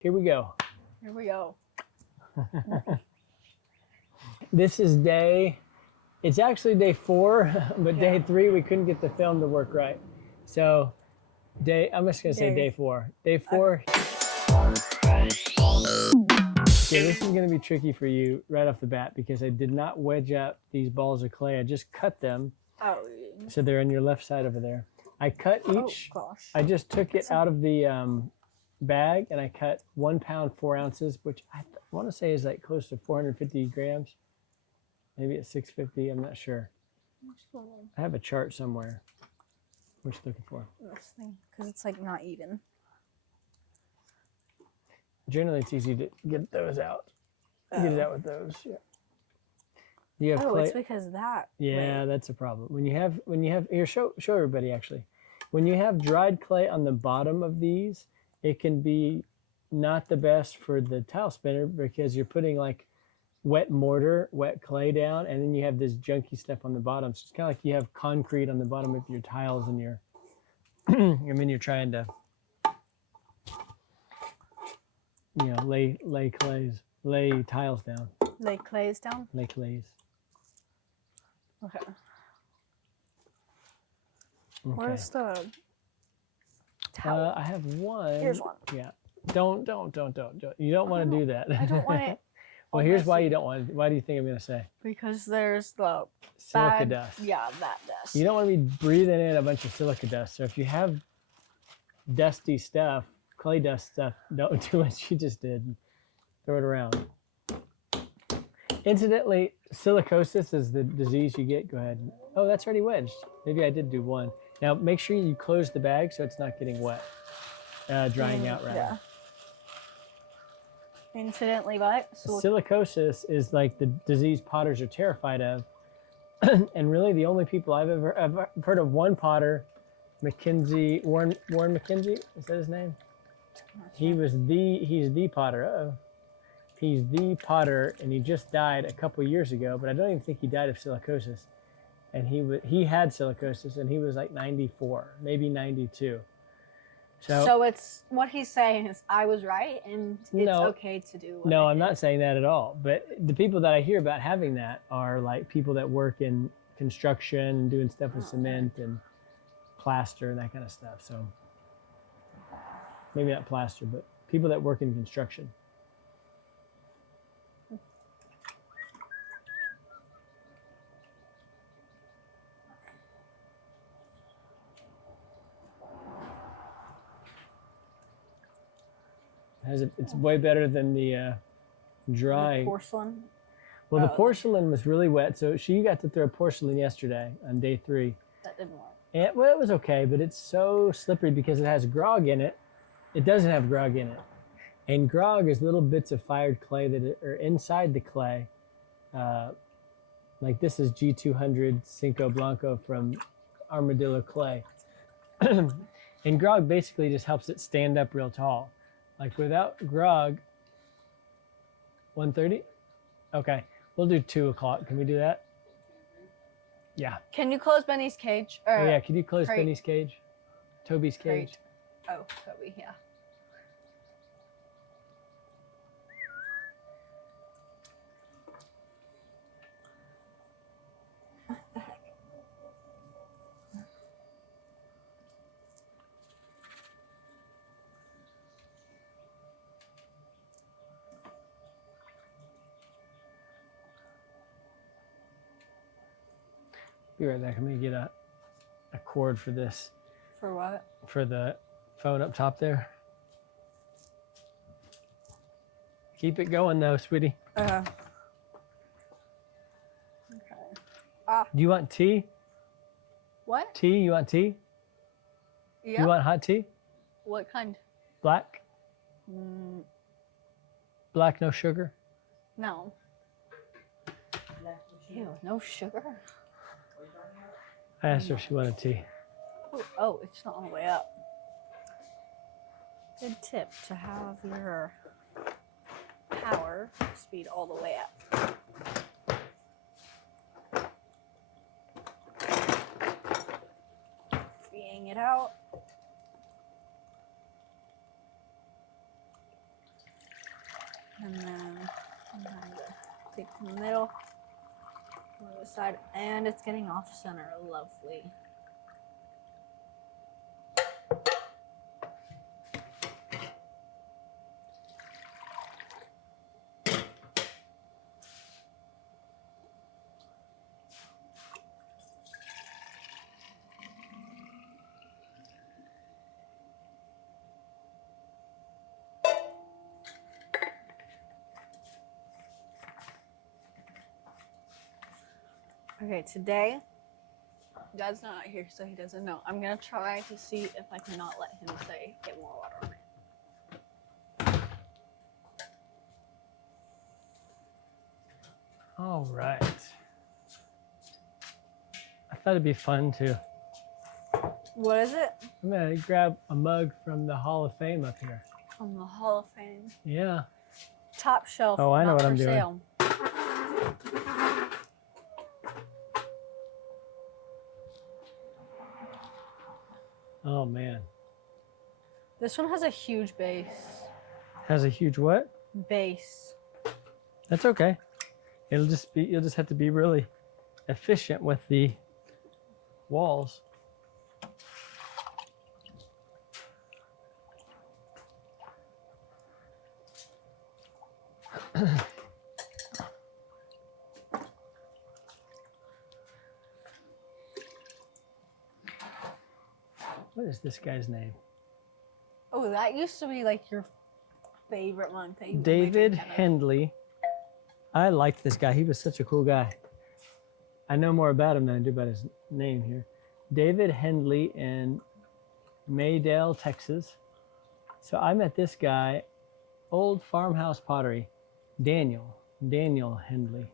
Here we go. Here we go. This is it's actually day 4, but day 3 we couldn't get the film to work right. So I'm just gonna say day 4. Day 4. Yeah, this is gonna be tricky for you right off the bat because I did not wedge up these balls of clay. I just cut them. Oh. So they're on your left side over there. I cut each. Oh gosh. I just took it out of the bag and I cut 1 pound 4 ounces, which I want to say is like close to 450 grams. Maybe it's 650. I'm not sure. I have a chart somewhere. What you looking for? This thing, because it's like not even. Generally, it's easy to get those out. Get it out with those. Yeah. You have clay. It's because of that. Yeah, that's a problem. When you have here, show everybody actually. When you have dried clay on the bottom of these, it can be not the best for the tile spinner because you're putting like wet mortar, wet clay down, and then you have this junky stuff on the bottom. So it's kind of like you have concrete on the bottom of your tiles and your, and then you're trying to, lay tiles down. Lay clays down? Lay clays. Okay. Where's the towel? I have one. Here's one. Yeah. Don't. You don't want to do that. I don't want it. Well, here's why you don't want it. Why do you think I'm going to say? Because there's the silica dust. Yeah, that dust. You don't want to be breathing in a bunch of silica dust. So if you have dusty stuff, clay dust stuff, don't do what you just did. Throw it around. Incidentally, silicosis is the disease you get. Go ahead. Oh, that's already wedged. Maybe I did do one. Now make sure you close the bag so it's not getting wet, drying out rather. Yeah. Incidentally, what? Silicosis is like the disease potters are terrified of. And really the only people I've heard of, one potter, Warren McKenzie, is that his name? He's the potter. He's the potter, and he just died a couple years ago, but I don't even think he died of silicosis. And he had silicosis, and he was like 94, maybe 92. So it's what he's saying is I was right, and it's okay to do. No, I'm not saying that at all. But the people that I hear about having that are like people that work in construction and doing stuff with cement and plaster and that kind of stuff. So maybe not plaster, but people that work in construction. It's way better than the dry. The porcelain? Well, the porcelain was really wet, so she got to throw porcelain yesterday on day 3. That didn't work. And, well, it was okay, but it's so slippery because it has grog in it. It doesn't have grog in it. And grog is little bits of fired clay that are inside the clay. Like this is G200 Cinco Blanco from Armadillo Clay. And grog basically just helps it stand up real tall. Like without grog, 1:30? Okay, we'll do 2 o'clock. Can we do that? Yeah. Can you close Benny's cage? Oh yeah, can you close Benny's cage? Toby's cage? Oh, Toby, yeah. Be right back. I'm gonna get a cord for this. For what? For the phone up top there. Keep it going though, sweetie. Okay. Do you want tea? What? Tea? You want tea? Yeah. You want hot tea? What kind? Black? Black, no sugar? No. Ew, no sugar? I asked her if she wanted tea. Oh, it's not all the way up. Good tip to have your power speed all the way up. Freeing it out. And then I'm going to take the middle, go to the side, and it's getting off center. Lovely. Okay, today, Dad's not here, so he doesn't know. I'm gonna try to see if I cannot let him say, get more water on it. All right. I thought it'd be fun to. What is it? I'm gonna grab a mug from the Hall of Fame up here. From the Hall of Fame. Yeah. Top shelf. Oh, I know not what I'm for doing. sale. Oh man. This one has a huge base. Has a huge what? Base. That's okay. It'll just be. You'll just have to be really efficient with the walls. What is this guy's name? Oh, that used to be like your favorite one. That you only David drink out of. Hendley. I liked this guy. He was such a cool guy. I know more about him than I do about his name here. David Hendley in Maydale, Texas. So I met this guy, Old Farmhouse Pottery, Daniel Hendley.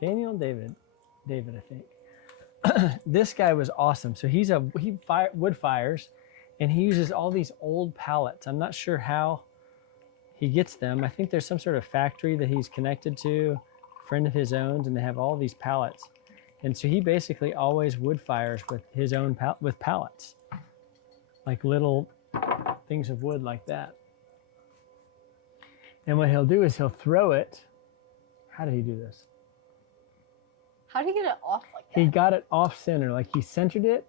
David, I think. This guy was awesome. So he wood fires, and he uses all these old pallets. I'm not sure how he gets them. I think there's some sort of factory that he's connected to, a friend of his owns, and they have all these pallets. And so he basically always wood fires with his own with pallets, like little things of wood like that. And what he'll do is he'll throw it. How did he do this? How do you get it off like that? He got it off center, like he centered it,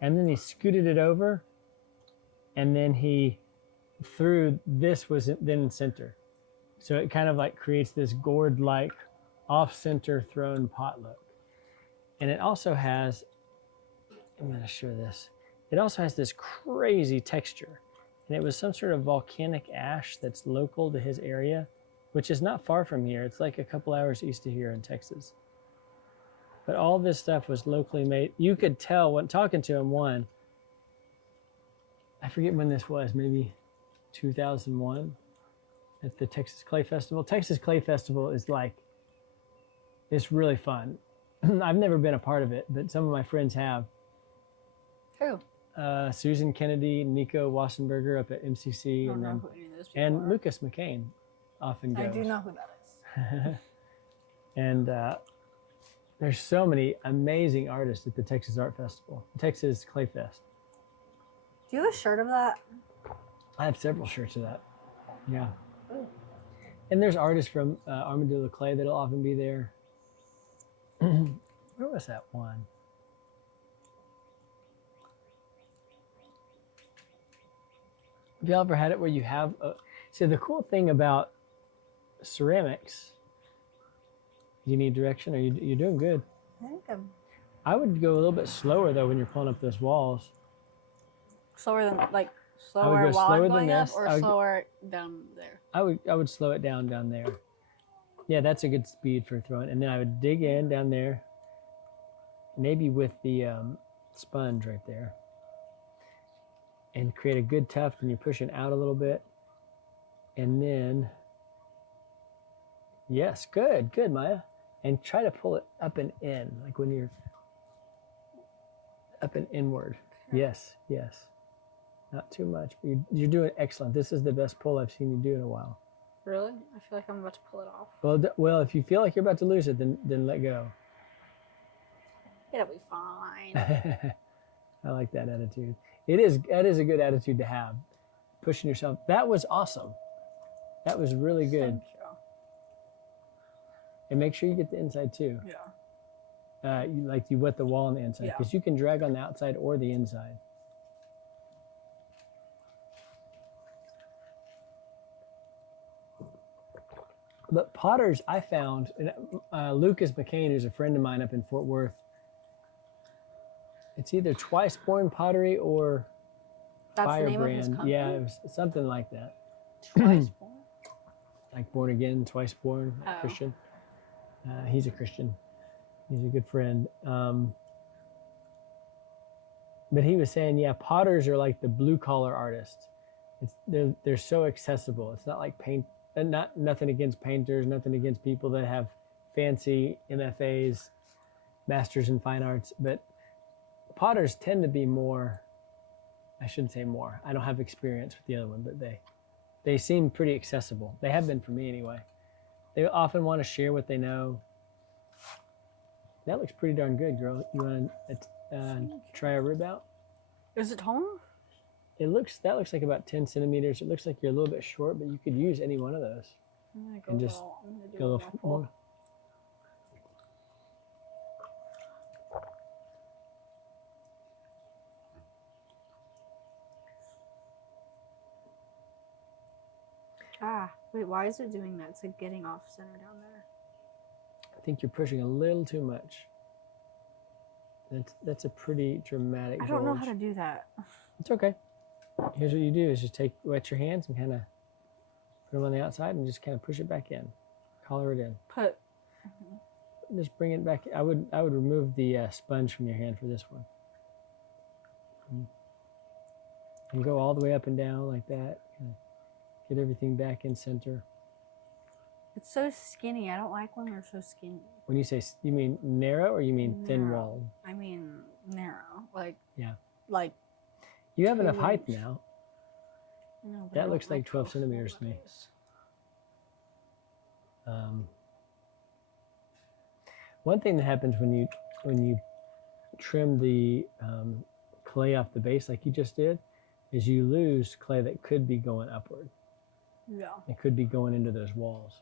and then he scooted it over, and then he threw this was then in center. So it kind of like creates this gourd-like off-center thrown pot look. And it also has, I'm going to show this. It also has this crazy texture. And it was some sort of volcanic ash that's local to his area, which is not far from here. It's like a couple hours east of here in Texas. But all this stuff was locally made. You could tell when talking to him, I forget when this was, maybe 2001 at the Texas Clay Festival. Texas Clay Festival is like, it's really fun. I've never been a part of it, but some of my friends have. Who? Susan Kennedy, Nico Wassenberger up at MCC, I don't and know then who any of those people and are. Lucas McCain often goes. I do know who that is. And there's so many amazing artists at the Texas Art Festival, Texas Clay Fest. Do you have a shirt of that? I have several shirts of that. Yeah. Ooh. And there's artists from Armadillo Clay that'll often be there. Where was that one? Have y'all ever had it where you have see, the cool thing about ceramics, you need direction, or you're doing good. I think I'm I would go a little bit slower though when you're pulling up those walls. slower than I slower would go while slower I'm than going up, this. or I would- slower down there. I would slow it down there. Yeah, that's a good speed for throwing. And then I would dig in down there, maybe with the sponge right there, and create a good tuft, and you're pushing out a little bit. And then, yes, good, Maya. And try to pull it up and in, like when you're up and inward. Yes. Not too much, but you're doing excellent. This is the best pull I've seen you do in a while. Really? I feel like I'm about to pull it off. Well, if you feel like you're about to lose it, then let go. It'll be fine. I like that attitude. That is a good attitude to have. Pushing yourself. That was awesome. That was really good. Thank you. And make sure you get the inside too. Yeah. You wet the wall on the inside, Yeah. because you can drag on the outside or the inside. But potters, I found, and Lucas McCain, who's a friend of mine up in Fort Worth, it's either Twice Born Pottery or That's the name of his Firebrand. company? Yeah, it was something like that. Twice born? Like born again, twice born, Oh. Christian. He's a Christian. He's a good friend. But he was saying, yeah, potters are like the blue collar artists. They're so accessible. It's not like paint. And nothing against painters, nothing against people that have fancy MFAs, Masters in Fine Arts, but potters tend to be more, I shouldn't say more, I don't have experience with the other one, but they seem pretty accessible. They have been for me anyway. They often want to share what they know. That looks pretty darn good, girl. You want to try a rib out? Is it tall? That looks like about 10 centimeters. It looks like you're a little bit short, but you could use any one of those. I'm gonna And just go a little more. Ah, wait, why is it doing that? It's like getting off center down there. I think you're pushing a little too much. That's a pretty dramatic I don't know bulge. how to do that. It's okay. Here's what you do is just wet your hands and kind of put them on the outside and just kind of push it back in. Collar it in. Just bring it back. I would remove the sponge from your hand for this one. And go all the way up and down like that. Get everything back in center. It's so skinny. I don't like when they're so skinny. When you say, you mean narrow or you mean thin Narrow. walled? I mean narrow. Like, Yeah. like, You have enough 2 height inch. now. no, but I That don't looks like 12 those centimeters to me. ways. One thing that happens when you trim the clay off the base like you just did is you lose clay that could be going upward. Yeah. It could be going into those walls.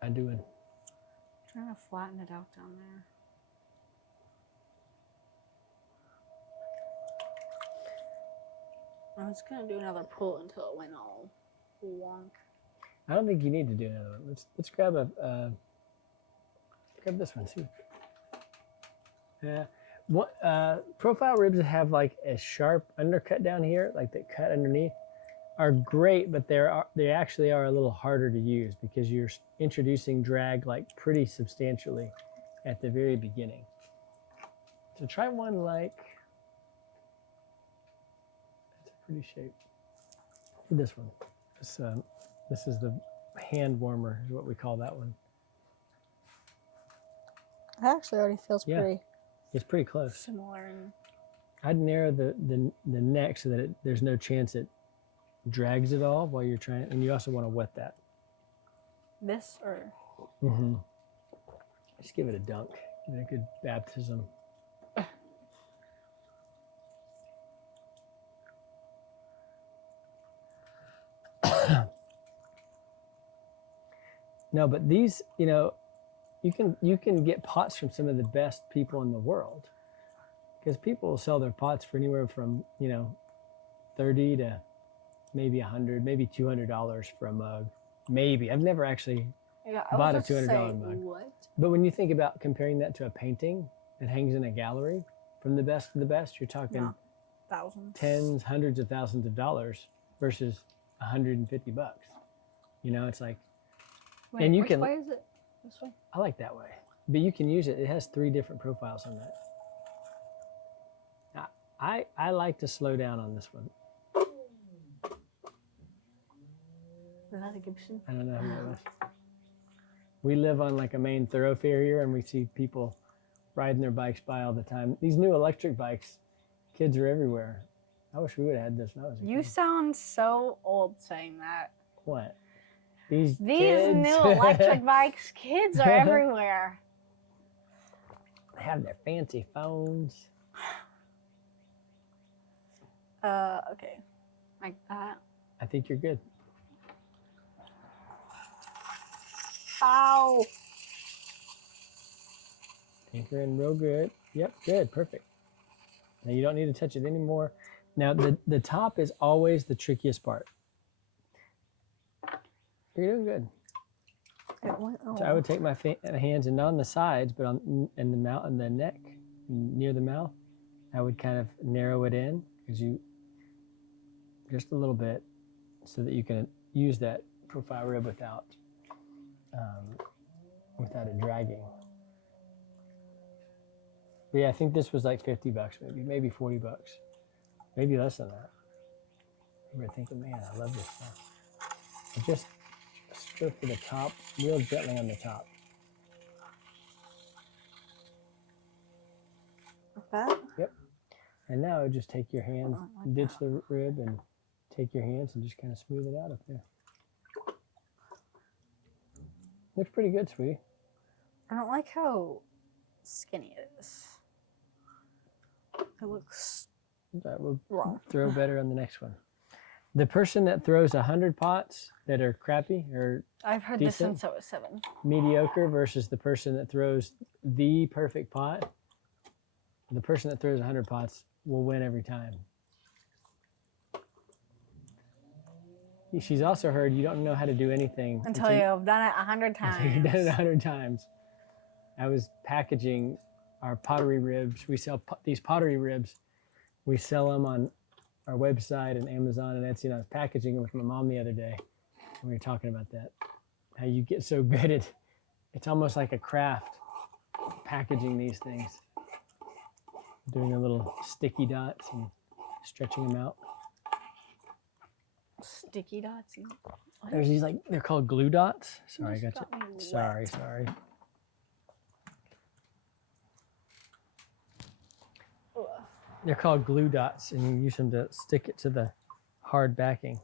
I'm doing. Trying to flatten it out down there. I was gonna do another pull until it went all wonk. I don't think you need to do another one. Let's grab grab this one. See. Yeah. What profile ribs that have like a sharp undercut down here, like that cut underneath, are great, but they actually are a little harder to use because you're introducing drag like pretty substantially at the very beginning. So try one like, it's a pretty shape. This one. This is the hand warmer, is what we call that one. That actually already feels Yeah. pretty It's pretty close. similar. And I'd narrow the neck so that there's no chance it drags it all while you're trying, and you also want to wet that. this or Just give it a dunk. Give it a good baptism. No, but these, you can get pots from some of the best people in the world, because people will sell their pots for anywhere from $30 to maybe $100, maybe $200 for a mug. Maybe. I've never actually bought a $200 mug. What? But when you think about comparing that to a painting that hangs in a gallery from the best of the best, you're talking No. Thousands. tens, hundreds of thousands of dollars versus $150. It's like, Wait, and you which can- way is it? This way? I like that way. But you can use it. It has 3 different profiles on that. Now, I like to slow down on this one. Is that a Gibson? I don't know who that was. We live on like a main thoroughfare here, and we see people riding their bikes by all the time. These new electric bikes, kids are everywhere. I wish we would have had this when I was a You kid. sound so old saying that. What? These These kids? new electric bikes, kids are everywhere. They have their fancy phones. Okay. Like that. I think you're good. Ow! Tinkering real good. Yep, good, perfect. Now you don't need to touch it anymore. Now the top is always the trickiest part. You're doing good. So I would take my hands and not on the sides, but on in the mouth and the neck, near the mouth. I would kind of narrow it in because you just a little bit, so that you can use that profile rib without it dragging. But yeah, I think this was like $50, maybe $40, maybe less than that. You were thinking, man, I love this stuff. I just stroke to the top, real gently on the top. Like that? Yep. And now just take your hands, ditch the rib, and take your hands and just kind of smooth it out up there. Looks pretty good, sweetie. I don't like how skinny it is. It looks We'll wrong. throw better on the next one. The person that throws 100 pots that are crappy or I've heard decent, this since I was 7. mediocre versus the person that throws the perfect pot, the person that throws 100 pots will win every time. She's also heard you don't know how to do anything Until you've done it 100 times. You've done it 100 times. I was packaging our pottery ribs. We sell these pottery ribs. We sell them on our website and Amazon and Etsy. And I was packaging them with my mom the other day. And we were talking about that. How you get so good at, it's almost like a craft, packaging these things. Doing the little sticky dots and stretching them out. Sticky dots? There's these they're called glue dots. Sorry, I got got me you. wet. Sorry. Ugh. They're called glue dots, and you use them to stick it to the hard backing.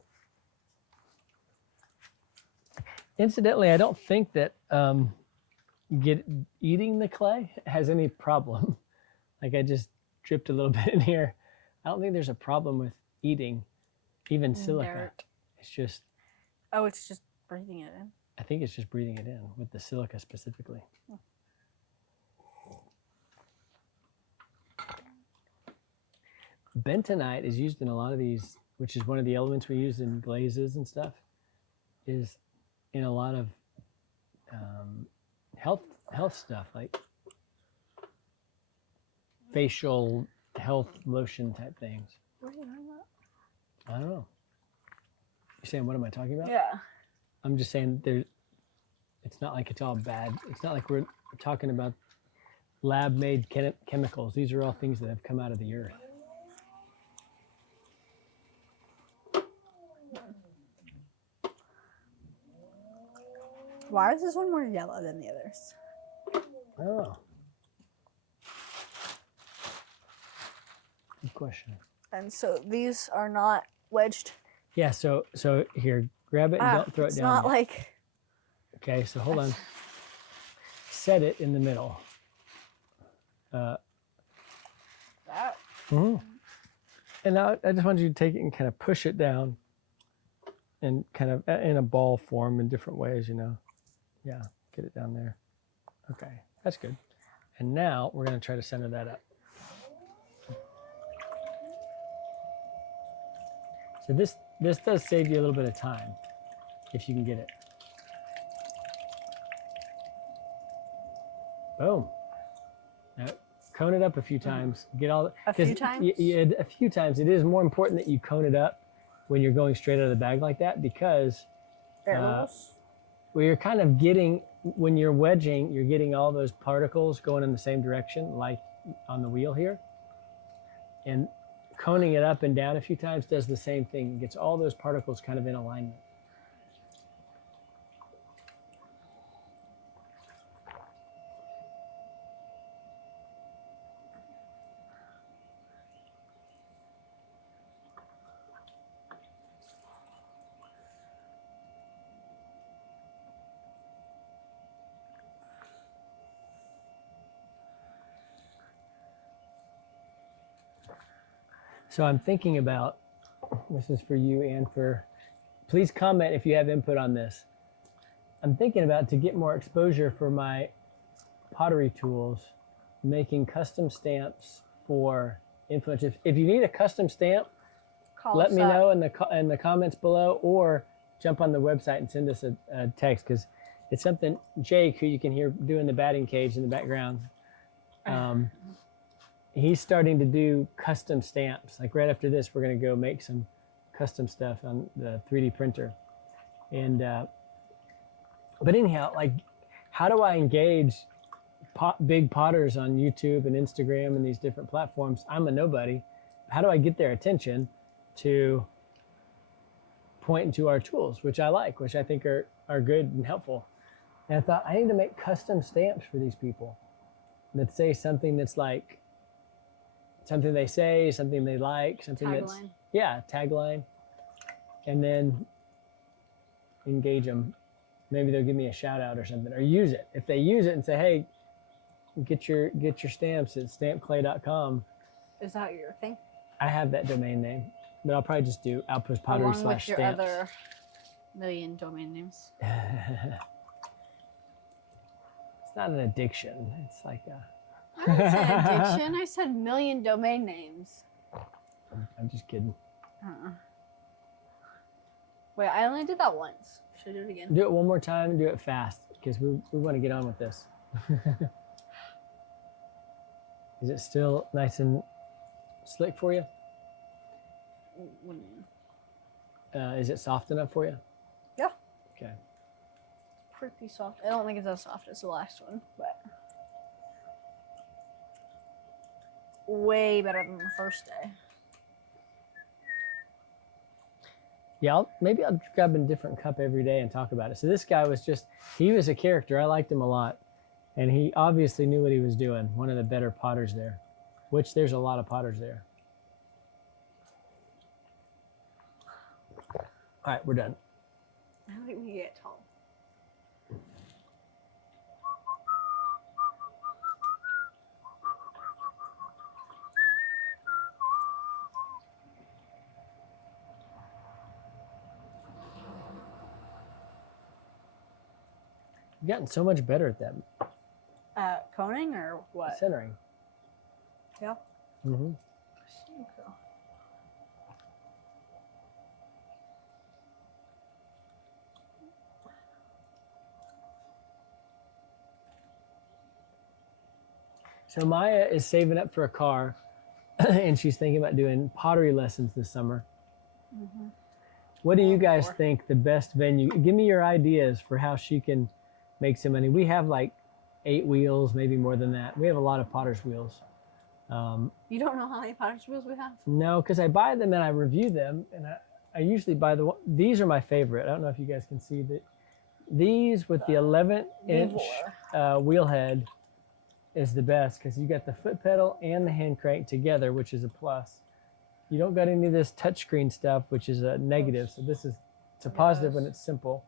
Incidentally, I don't think that eating the clay has any problem. I just dripped a little bit in here. I don't think there's a problem with eating even silica. Dirt. It's just, Oh, it's just breathing it in. I think it's just breathing it in with the silica specifically. Bentonite is used in a lot of these, which is one of the elements we use in glazes and stuff, is in a lot of health stuff, like facial health lotion type things. Where do you learn that? I don't know. You're saying, what am I talking about? Yeah. I'm just saying it's not like it's all bad. It's not like we're talking about lab-made chemicals. These are all things that have come out of the earth. Why is this one more yellow than the others? Oh. Good question. And so these are not wedged. Yeah, so here, grab it and don't throw it it's down. Not yet. like. Okay, so hold on. Set it in the middle. That. And now I just want you to take it and kind of push it down and kind of in a ball form in different ways, Yeah, get it down there. Okay, that's good. And now we're going to try to center that up. So this does save you a little bit of time if you can get it. Boom. Now, cone it up a few times. Get all A few times? A few times. It is more important that you cone it up when you're going straight out of the bag like that, because well, you're kind of getting, when you're wedging, you're getting all those particles going in the same direction, like on the wheel here. And coning it up and down a few times does the same thing. It gets all those particles kind of in alignment. So I'm thinking about, this is for you and please comment if you have input on this. I'm thinking about, to get more exposure for my pottery tools, making custom stamps for influencers. If you need a custom stamp, let me know in the comments below, or jump on the website and send us a text, because it's something Jake, who you can hear doing the batting cage in the background, he's starting to do custom stamps. Like right after this, we're going to go make some custom stuff on the 3D printer. And but anyhow, like, how do I engage big potters on YouTube and Instagram and these different platforms? I'm a nobody. How do I get their attention to pointing to our tools, which I like, which I think are good and helpful? And I thought, I need to make custom stamps for these people that say something that's like something they say, something they like, something that's, yeah, tagline, and then engage them. Maybe they'll give me a shout out or something, or use it. If they use it and say, hey, get your stamps at stampclay.com. Is that your thing? I have that domain name, but I'll probably just do Outpost Pottery / with your stamps. other million domain names. It's not an addiction. It's like a... I didn't say addiction. I said million domain names. I'm just kidding. Wait, I only did that once. Should I do it again? Do it one more time and do it fast, because we want to get on with this. Is it still nice and slick for you? Is it soft enough for you? Yeah. Okay. It's pretty soft. I don't think it's as soft as the last one, but way better than the first day. Yeah, maybe I'll grab a different cup every day and talk about it. So this guy was he was a character. I liked him a lot. And he obviously knew what he was doing. One of the better potters there, which there's a lot of potters there. All right, we're done. I don't think we get tall. You've gotten so much better at that. Coning or what? Centering. Yeah. Mm-hmm. So Maya is saving up for a car, and she's thinking about doing pottery lessons this summer. Mm-hmm. What do you guys think the best venue? Give me your ideas for how she can make some money. We have like 8 wheels, maybe more than that. We have a lot of potter's wheels. You don't know how many potter's wheels we have? No, because I buy them and I review them, and I usually buy these are my favorite. I don't know if you guys can see that. These with the 11-inch wheel head is the best, because you got the foot pedal and the hand crank together, which is a plus. You don't got any of this touchscreen stuff, which is a negative. So it's a positive when it's simple.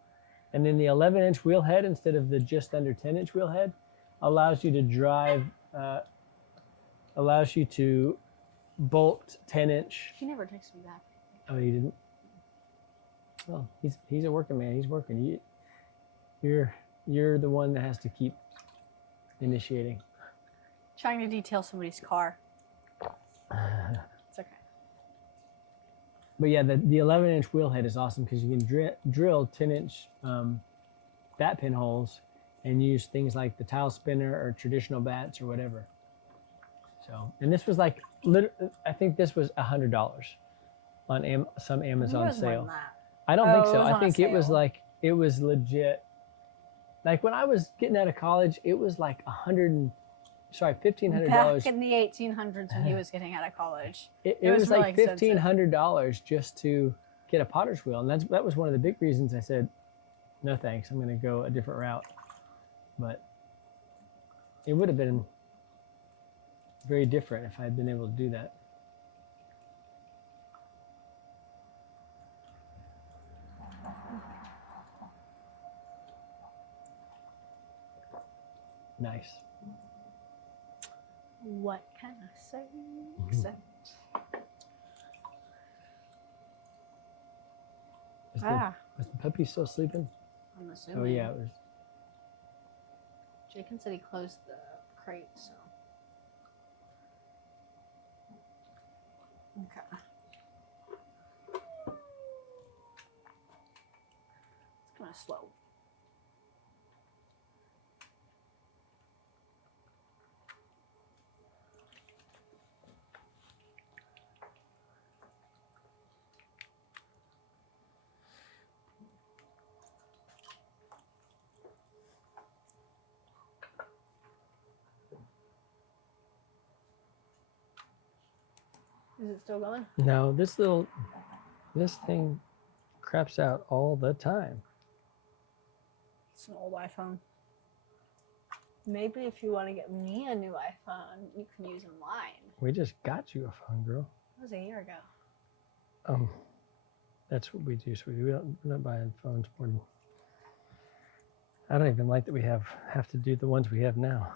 And then the 11-inch wheel head, instead of the just under 10-inch wheel head, allows you to drive, allows you to bolt 10-inch. He never texted me back. Oh, you didn't? Well, he's a working man. He's working. You're the one that has to keep initiating. Trying to detail somebody's car. It's okay. But yeah, the 11-inch wheel head is awesome, because you can drill 10-inch bat pin holes and use things like the tile spinner or traditional bats or whatever. So, and this was like, I think this was $100 on some Amazon sale. I don't think so. I think it was like, it was legit. Like when I was getting out of college, it was like $1,500. Back in the 1800s when he was getting out of college. It was like $1,500 just to get a potter's wheel. And that was one of the big reasons I said, no thanks, I'm going to go a different route. But it would have been very different if I had been able to do that. Nice. What can I say except Was the puppy still sleeping? I'm assuming. Oh yeah, it was. Jacob said he closed the crate, so. Okay. It's kind of slow. Is it still going? No, this thing craps out all the time. It's an old iPhone. Maybe if you want to get me a new iPhone, you can use mine. We just got you a phone, girl. That was a year ago. That's what we do. So we're not buying phones more than. I don't even like that we have to do the ones we have now.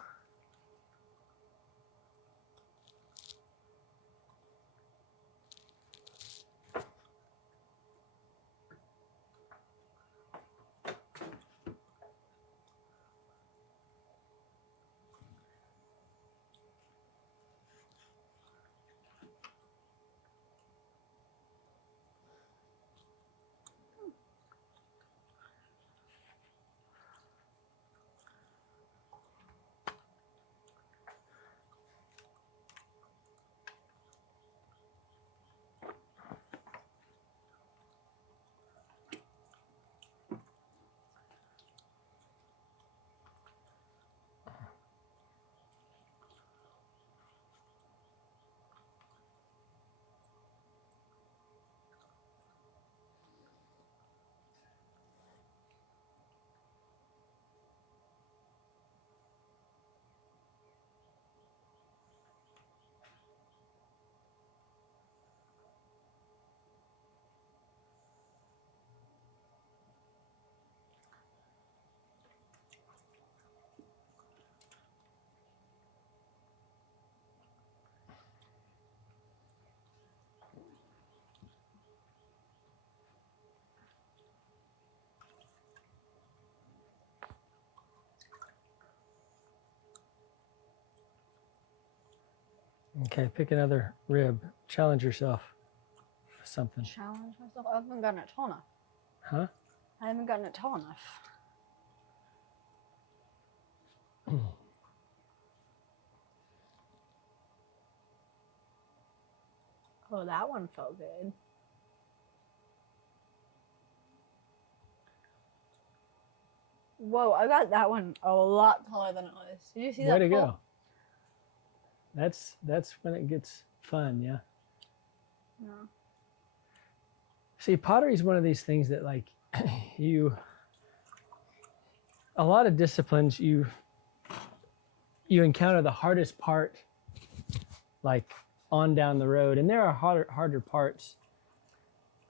Okay, pick another rib. Challenge yourself with something. Challenge myself? I haven't gotten it tall enough. Huh? I haven't gotten it tall enough. Oh, that one felt good. Whoa, I got that one a lot taller than it was. Did you see that? Way to pull? go. That's when it gets fun, yeah. No. See, pottery is one of these things that, like, a lot of disciplines, you encounter the hardest part, like, on down the road, and there are harder parts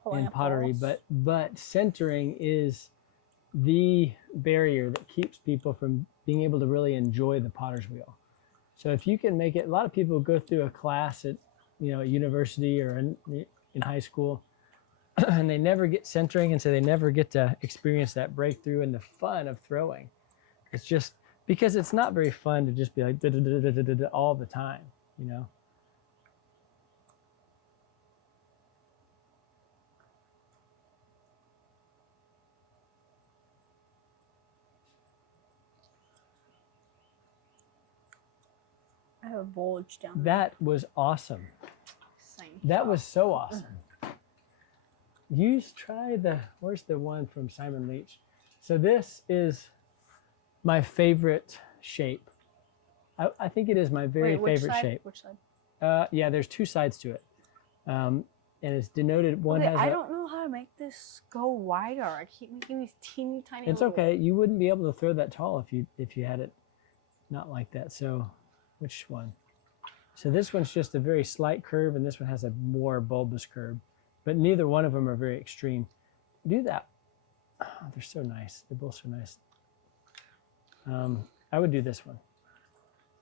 Pulling in up pottery, walls. but centering is the barrier that keeps people from being able to really enjoy the potter's wheel. So if you can make it, a lot of people go through a class at, at university or in high school, and they never get centering, and so they never get to experience that breakthrough and the fun of throwing. It's just because it's not very fun to just be like all the time, I have a bulge down there. That was awesome. Same That shot. was so awesome. Try where's the one from Simon Leach? So this is my favorite shape. I think it is my very favorite shape. Which side? Yeah, there's two sides to it. And it's denoted, one has I don't know how to make this go wider. I keep making these teeny tiny It's little- okay. You wouldn't be able to throw that tall if you had it not like that. So which one? So this one's just a very slight curve, and this one has a more bulbous curve. But neither one of them are very extreme. Do that. Oh, they're so nice. They're both so nice. I would do this one.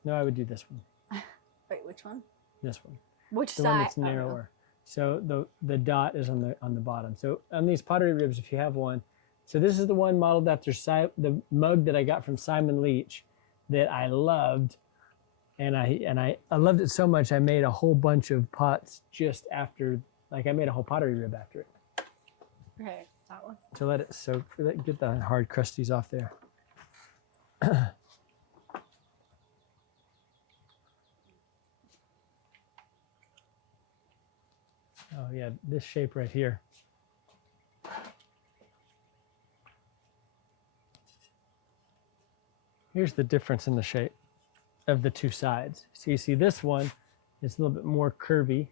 No, I would do this one. Wait, which one? This one. Which The side? one that's Oh, no. narrower. So the dot is on the bottom. So on these pottery ribs, if you have one, so this is the one modeled after the mug that I got from Simon Leach that I loved, and I loved it so much I made a whole bunch of pots just after, like I made a whole pottery rib after it. Okay, that one. So let it soak, get the hard crusties off there. Oh yeah, this shape right here. Here's the difference in the shape of the two sides. So you see this one is a little bit more curvy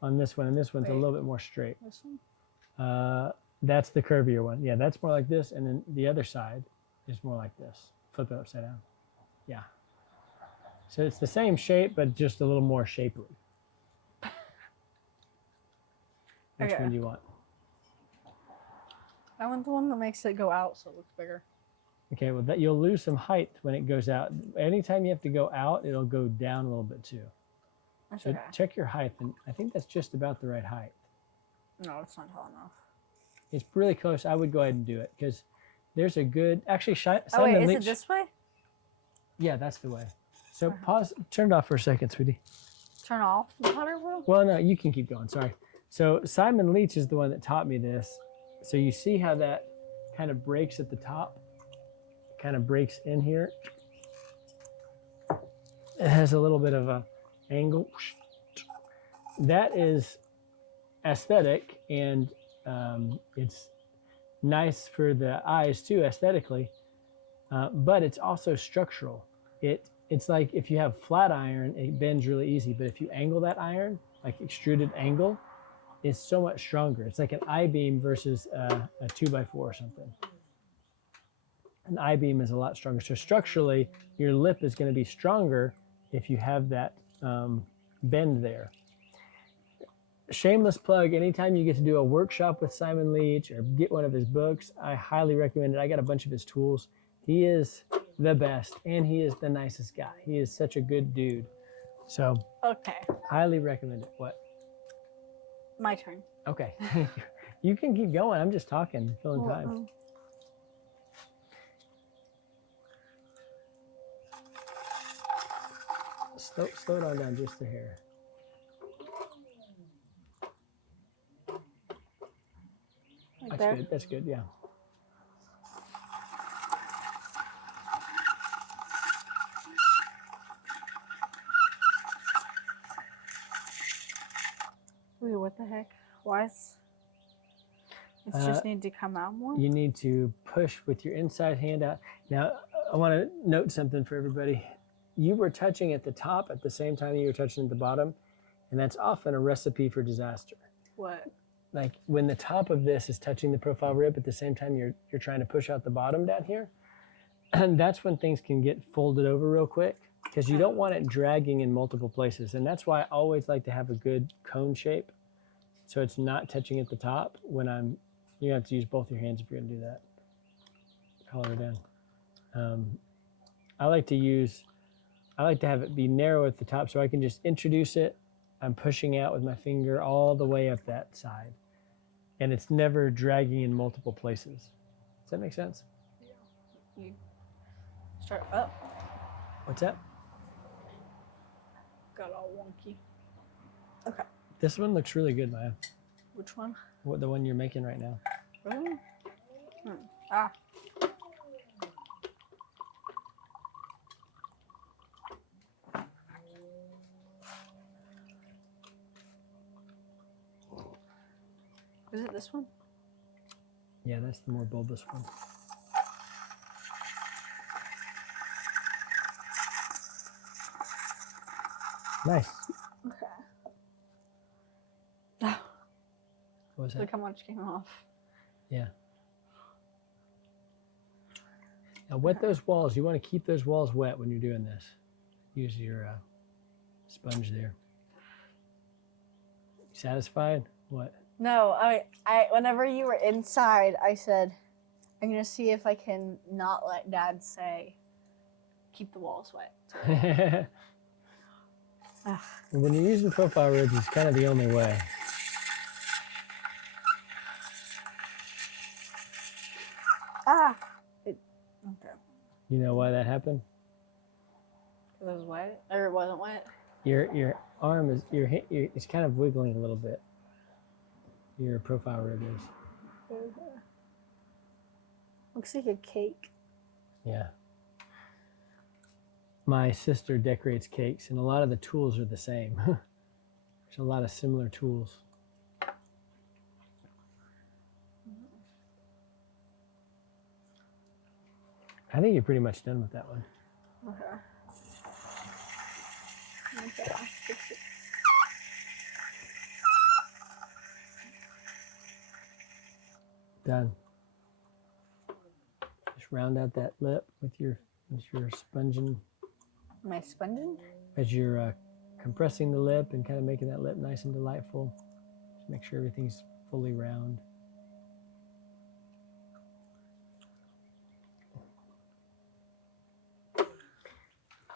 on this one, and this one's a little bit more straight. This one? That's the curvier one. Yeah, that's more like this, and then the other side is more like this. Flip it upside down. Yeah. So it's the same shape, but just a little more shapely. Which one do you want? I want the one that makes it go out so it looks bigger. Okay, well, you'll lose some height when it goes out. Anytime you have to go out, it'll go down a little bit too. That's So okay. check your height, and I think that's just about the right height. No, it's not tall enough. It's really close. I would go ahead and do it because there's a good, actually, Simon Oh wait, is Leach. it this way? Yeah, that's the way. So pause, turn it off for a second, sweetie. Turn off the pottery wheel? Well, no, you can keep going, sorry. So Simon Leach is the one that taught me this. So you see how that kind of breaks at the top? Kind of breaks in here. It has a little bit of a angle. That is aesthetic, and it's nice for the eyes too, aesthetically, but it's also structural. It's like if you have flat iron, it bends really easy, but if you angle that iron, like extruded angle, it's so much stronger. It's like an I-beam versus a 2x4 or something. An I-beam is a lot stronger. So structurally, your lip is going to be stronger if you have that bend there. Shameless plug, anytime you get to do a workshop with Simon Leach or get one of his books, I highly recommend it. I got a bunch of his tools. He is the best, and he is the nicest guy. He is such a good dude. So, Okay, highly recommend it. What? my turn. Okay. You can keep going. I'm just talking, filling time. Slow it on down just a hair. Like That's there? good. That's good. Yeah. Wait, what the heck? Why is it just need to come out more? You need to push with your inside hand out. Now, I want to note something for everybody. You were touching at the top at the same time you were touching at the bottom, and that's often a recipe for disaster. What? Like when the top of this is touching the profile rib at the same time you're trying to push out the bottom down here, and that's when things can get folded over real quick because you don't want it dragging in multiple places. And that's why I always like to have a good cone shape so it's not touching at the top when you have to use both your hands if you're gonna do that. Color it in. I like to have it be narrow at the top so I can just introduce it. I'm pushing out with my finger all the way up that side. And it's never dragging in multiple places. Does that make sense? Yeah. You start up. What's that? Got all wonky. Okay. This one looks really good, Maya. Which one? The one you're making right now. Really? Ah. Is it this one? Yeah, that's the more bulbous one. Nice. Okay. Oh, What was that? look how much came off. Yeah. Now wet those walls. You want to keep those walls wet when you're doing this. Use your sponge there. Satisfied? What? No, I whenever you were inside, I said, I'm gonna see if I can not let Dad say, keep the walls wet. Ugh. When you're using profile ribs, it's kind of the only way. You know why that happened? It was wet, or it wasn't wet. Your arm is it's kind of wiggling a little bit. Your profile rib is. Okay. Looks like a cake. Yeah. My sister decorates cakes, and a lot of the tools are the same. There's a lot of similar tools. I think you're pretty much done with that one. Okay. Okay. Fix it. Done. Just round out that lip with your sponging. Am I sponging? As you're compressing the lip and kind of making that lip nice and delightful. Just make sure everything's fully round.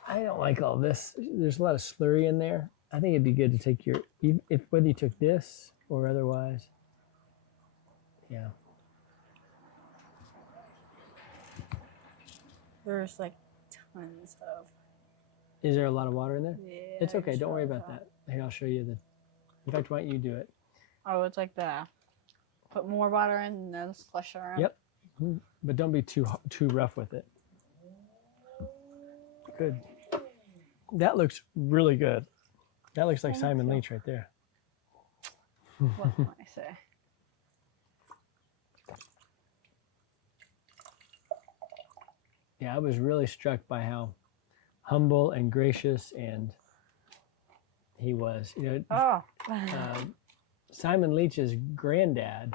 I don't like all this. There's a lot of slurry in there. I think it'd be good to take your, if whether you took this or otherwise. Yeah. There's like tons of. Is there a lot of water in there? Yeah. It's okay. Don't worry about that. Here, I'll show you the. In fact, why don't you do it? Oh, it's like the. Put more water in and then slush it around. Yep. But don't be too rough with it. Good. That looks really good. That looks like Simon Leach right there. What can I say? Yeah, I was really struck by how humble and gracious and he was. You know, Simon Leach's granddad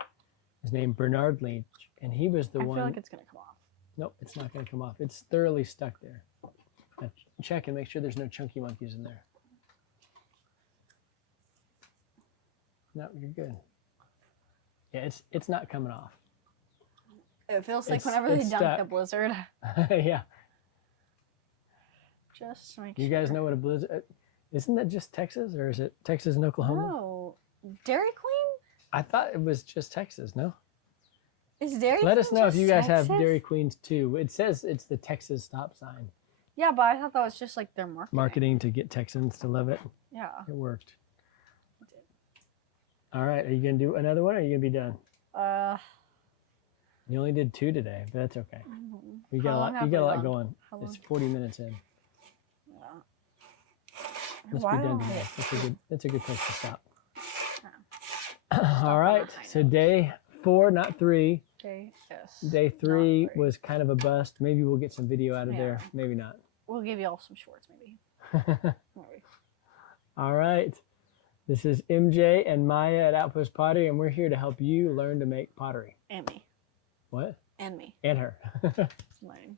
is named Bernard Leach, and he was the one. I feel like it's gonna come off. Nope, it's not going to come off. It's thoroughly stuck there. Now check and make sure there's no chunky monkeys in there. No, you're good. Yeah, it's not coming off. It feels like whenever they dunk the blizzard. Yeah. Just to make You guys know what a blizzard? Isn't that just Texas, or is it Texas and Oklahoma? No, Dairy Queen. I thought it was just Texas. No. Is Dairy Let Queen us know if just you guys Texas? have Dairy Queens too. It says it's the Texas stop sign. Yeah, but I thought that was just like their marketing. Marketing to get Texans to love it. Yeah. It worked. All right, are you gonna do another one, or are you gonna be done? You only did 2 today, but that's okay. You got a lot. You got a lot going. It's 40 minutes in. Yeah. Let's Wow. be done today. That's a good place to stop. All right. So day 4, not 3. Okay. Yes. Day 3 Not 3. was kind of a bust. Maybe we'll get some video out of there. Yeah. Maybe not. We'll give you all some shorts, maybe. Maybe. All right. This is MJ and Maya at Outpost Pottery, and we're here to help you learn to make pottery. And me. What? And me. And her. Mine.